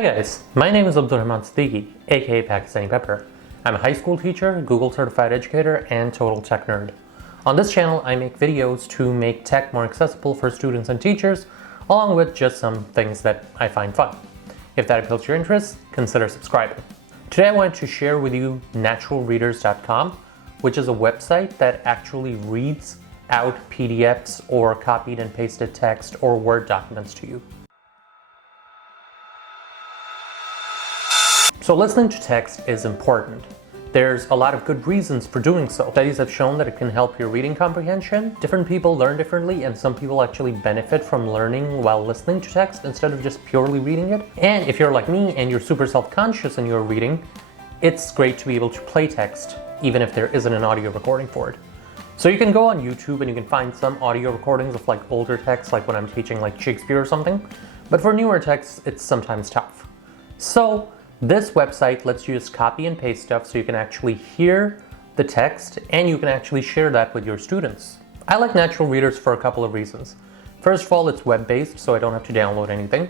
Hi guys, my name is Abdulrahman Siddiqui, aka Pakistani Pepper. I'm a high school teacher, Google certified educator, and total tech nerd. On this channel, I make videos to make tech more accessible for students and teachers, along with just some things that I find fun. If that appeals to your interests, consider subscribing. Today I wanted to share with you naturalreaders.com, which is a website that actually reads out PDFs or copied and pasted text or Word documents to you. So listening to text is important. There's a lot of good reasons for doing so. Studies have shown that it can help your reading comprehension. Different people learn differently, and some people actually benefit from learning while listening to text instead of just purely reading it. And if you're like me and you're super self-conscious in your reading, it's great to be able to play text, even if there isn't an audio recording for it. So you can go on YouTube and you can find some audio recordings of like older text, like when I'm teaching like Shakespeare or something. But for newer texts, it's sometimes tough. So this website lets you just copy and paste stuff so you can actually hear the text and you can actually share that with your students. I like Natural Readers for a couple of reasons. First of all, it's web-based, so I don't have to download anything.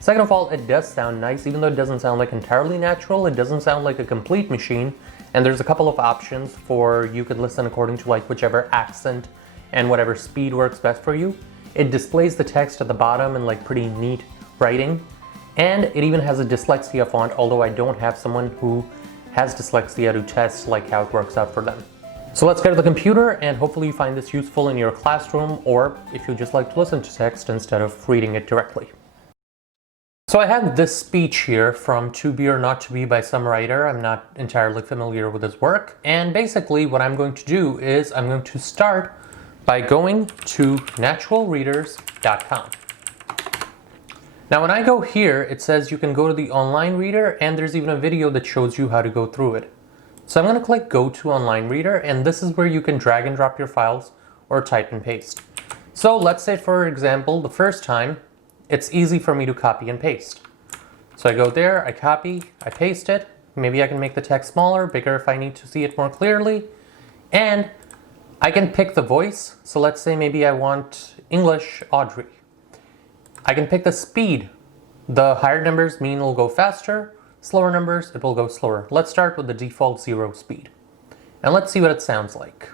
Second of all, it does sound nice, even though it doesn't sound like entirely natural. It doesn't sound like a complete machine, and there's a couple of options for you could listen according to like whichever accent and whatever speed works best for you. It displays the text at the bottom in like pretty neat writing. And it even has a dyslexia font, although I don't have someone who has dyslexia to test like how it works out for them. So let's get to the computer, and hopefully you find this useful in your classroom, or if you just like to listen to text instead of reading it directly. So I have this speech here from To Be or Not to Be by some writer. I'm not entirely familiar with his work. And basically what I'm going to do is I'm going to start by going to naturalreaders.com. Now when I go here, it says you can go to the online reader, and there's even a video that shows you how to go through it. So I'm going to click Go to Online Reader, and this is where you can drag and drop your files or type and paste. So let's say, for example, the first time, it's easy for me to copy and paste. So I go there, I copy, I paste it. Maybe I can make the text smaller, bigger if I need to see it more clearly. And I can pick the voice. So let's say maybe I want English Audrey. I can pick the speed. The higher numbers mean it'll go faster, slower numbers, it will go slower. Let's start with the default 0 speed. And let's see what it sounds like.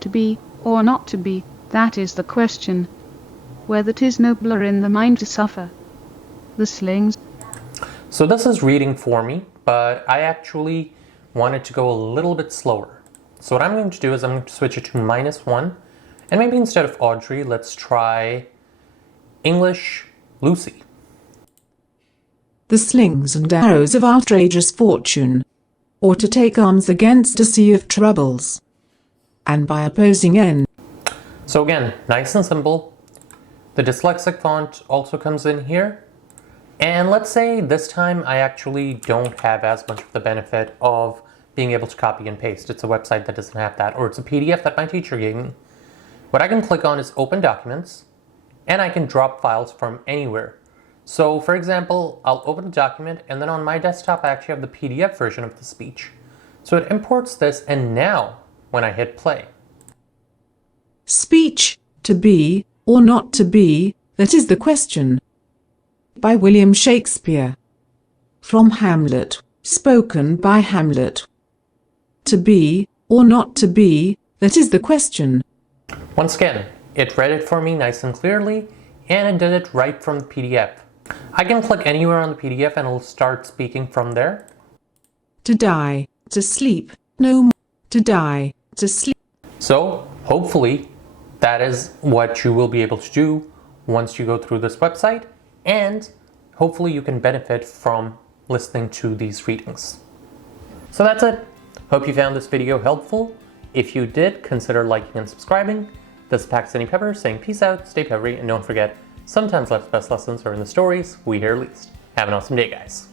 To be, or not to be, that is the question. Whether 'tis nobler in the mind to suffer the slings. So this is reading for me, but I actually want it to go a little bit slower. So what I'm going to do is I'm going to switch it to -1. And maybe instead of Audrey, let's try English Lucy. The slings and arrows of outrageous fortune, or to take arms against a sea of troubles, and by opposing end. So again, nice and simple. The dyslexic font also comes in here. And let's say this time I actually don't have as much of the benefit of being able to copy and paste. It's a website that doesn't have that, or it's a PDF that my teacher gave me. What I can click on is Open Documents, and I can drop files from anywhere. So for example, I'll open a document, and then on my desktop I actually have the PDF version of the speech. So it imports this, and now when I hit play. Speech, to be, or not to be, that is the question. By William Shakespeare. From Hamlet, spoken by Hamlet. To be, or not to be, that is the question. Once again, it read it for me nice and clearly, and it did it right from the PDF. I can click anywhere on the PDF and it'll start speaking from there. To die, to sleep, no more. To die, to sleep. So hopefully that is what you will be able to do once you go through this website, and hopefully you can benefit from listening to these readings. So that's it. Hope you found this video helpful. If you did, consider liking and subscribing. This is Pakistani Pepper saying peace out, stay peppery, and don't forget, sometimes life's best lessons are in the stories we hear least. Have an awesome day, guys.